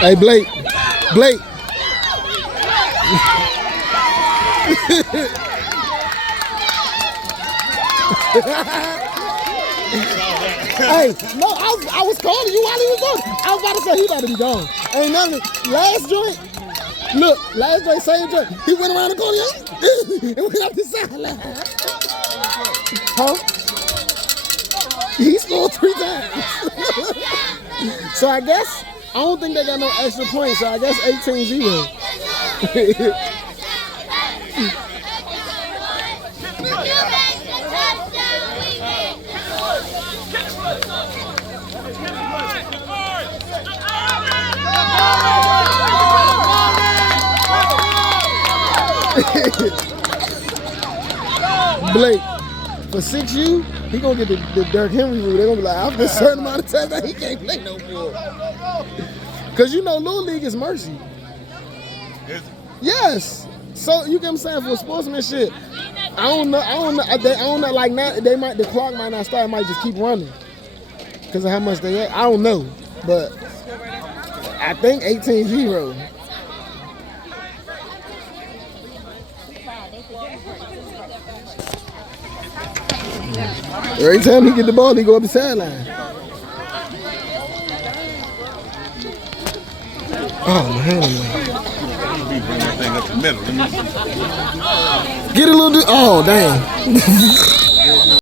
Hey, Blake. Blake. Hey, no, I was calling you while he was on. I was about to say he about to be gone. Ain't nothing. Last joint, look, last joint, same joint. He went around the corner and went up the sideline. Huh? He scored 3 times. So I guess, I don't think they got no extra points, so I guess 18-0. Blake, for 6U, he gonna get the Derrick Henry rule. They gonna be like, after a certain amount of time, he can't play no more. Cause you know, Little League is mercy. Yes. So you get what I'm saying, for sportsmanship. I don't know. Like now, the clock might not start. It might just keep running because of how much they have. I don't know, but I think 18-0. Every time he get the ball, he go up the sideline. Oh man! Get a little. Oh damn!